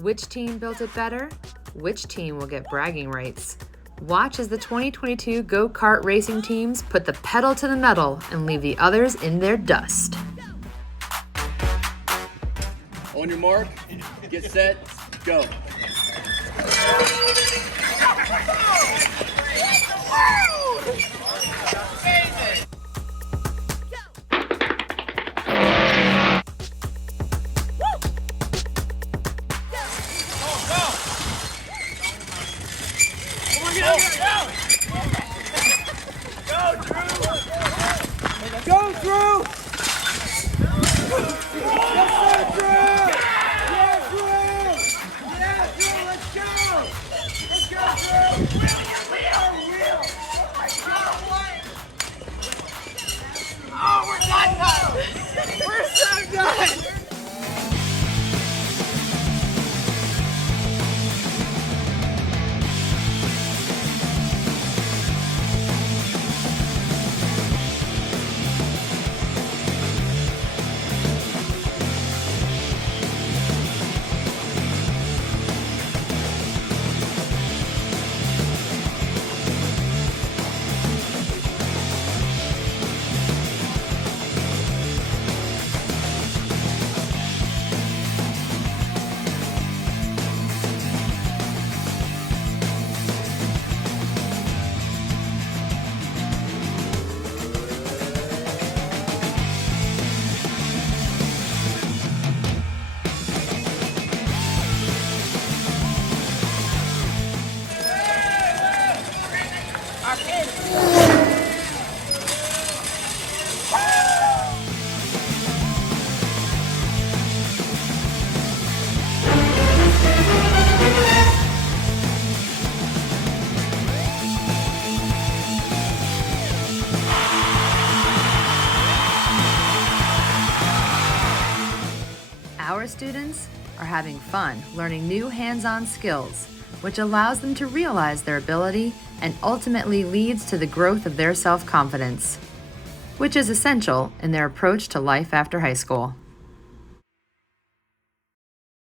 Which team built it better? Which team will get bragging rights? Watch as the 2022 go-kart racing teams put the pedal to the metal and leave the others in their dust. On your mark, get set, go. Go, Drew! Yes, sir, Drew! Yeah, Drew! Yeah, Drew, let's go! Let's go, Drew! Wheel! Oh, we're done now! We're so done! Our students are having fun learning new hands-on skills, which allows them to realize their ability and ultimately leads to the growth of their self-confidence, which is essential in their approach to life after high school.